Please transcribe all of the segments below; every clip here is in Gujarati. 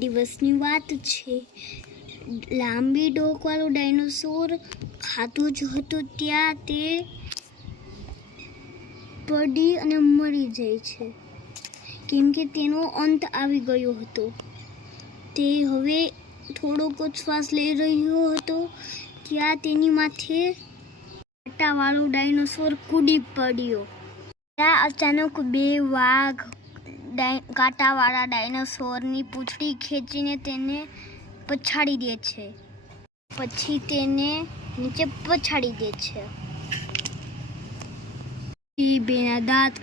દિવસની વાત છે. લાંબી ડોકવાળો ડાયનોસોર ખાતો જ હતો ત્યાં તે પડી અને મરી જાય છે, કેમ કે તેનો અંત આવી ગયો હતો. તે હવે થોડોક જ શ્વાસ લઈ રહ્યો હતો ત્યાં તેની માથે કાંટાવાળો ડાયનોસોર કૂદી પડ્યો. ત્યાં અચાનક બે વાઘ કાંટાવાળા ડાયનોસોરની પૂંછડી ખેંચીને તેને પછાડી દે છે, પછી તેને નીચે પછાડી દે છે. બેના દાંત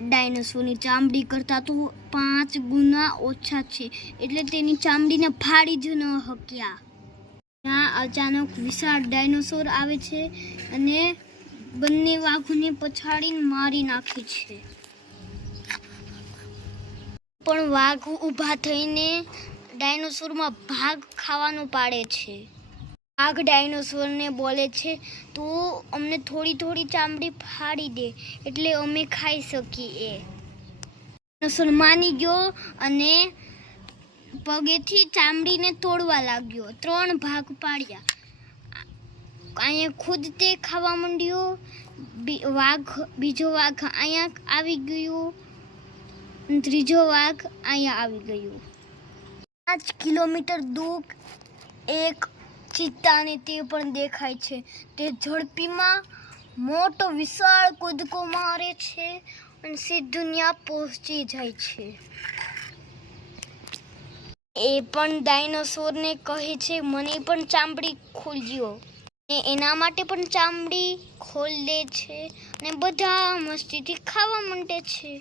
ડાયનોસોરની ચામડી કરતાં તો 5 ગુણા ઓછા છે, એટલે તેની ચામડીને ફાડી જ ન શક્યા. ત્યાં અચાનક વિશાળ ડાયનોસોર આવે છે અને બંને વાઘોને પછાડીને મારી નાખે છે. પણ વાઘ ઊભા થઈને ડાયનોસોરમાં ભાગ ખાવાનું પાડે છે. વાઘ ડાયનોસોરને બોલે છે, તું અમને થોડી થોડી ચામડી ફાડી દે એટલે અમે ખાઈ શકીએ. ડાયનોસોર માની ગયો અને પગેથી ચામડીને તોડવા લાગ્યો. 3 ભાગ પાડ્યા. અહીંયા ખુદ તે ખાવા માંડ્યો. બીજો વાઘ અહીંયા આવી ગયો, ત્રીજો વાઘ અહીંયા આવી ગયો. 5 કિલોમીટર દૂર એક ચિત્તાને તે પણ દેખાય છે. તે ઝડપીમાં મોટો વિશાળ કૂદકો મારે છે અને સીધું ત્યાં પહોંચી જાય છે. એ પણ ડાયનોસોરને કહે છે, મને પણ ચામડી ખોલજો. એના માટે પણ ચામડી ખોલી દે છે અને બધા મસ્તીથી ખાવા માંડે છે.